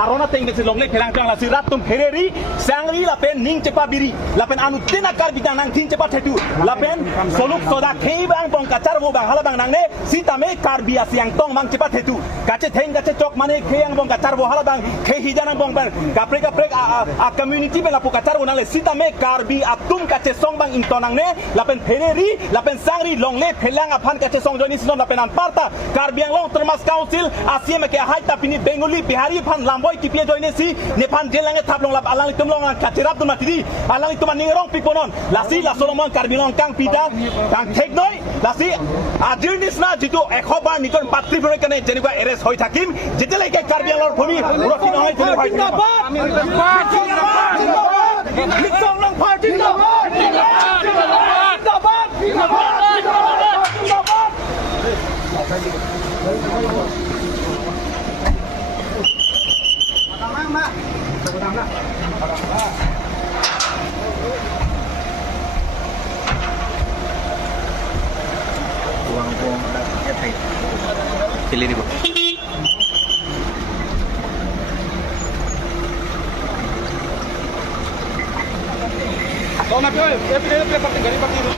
arona tengge se longle phelang jang la sirat tum phereri sangri la pen ning chepa biri la pen anu tena kar bitang nang tin chepa thetu la pen soluk soda khei bang bong kachar bo bang hala bang nang ne sitame kar bia siang tong mang chepa thetu kache theng kache chok mane kheyang bong kachar bo hala bang khei hijanang bong bang kapre a community bang apu kachar bo nang le sitame kar bi atum kache song bang in tonang ne la pen phereri la pen sangri longle phelang aphan kache song joni sion la pen an parta kar biang long termas council asiem ke haita pini bengali bihari phan lamboy kipia joine si nephan jelange thaplong lap alang tumlong kachirap tu matidi alang tu maningorong piponon lasi la solomon karbinong kang pita kang theknoi lasi ajir nisna jitu 100 bar nikon patri bore kane jenika arrest hoi thakim jeteleke karbiangor bhumi uroti নহই tele bhai জিন্দাবাদ পার্টি জিন্দাবাদ জিন্দাবাদ pilih di bawah. Kau nak ke? Dia pilih parti gari parti.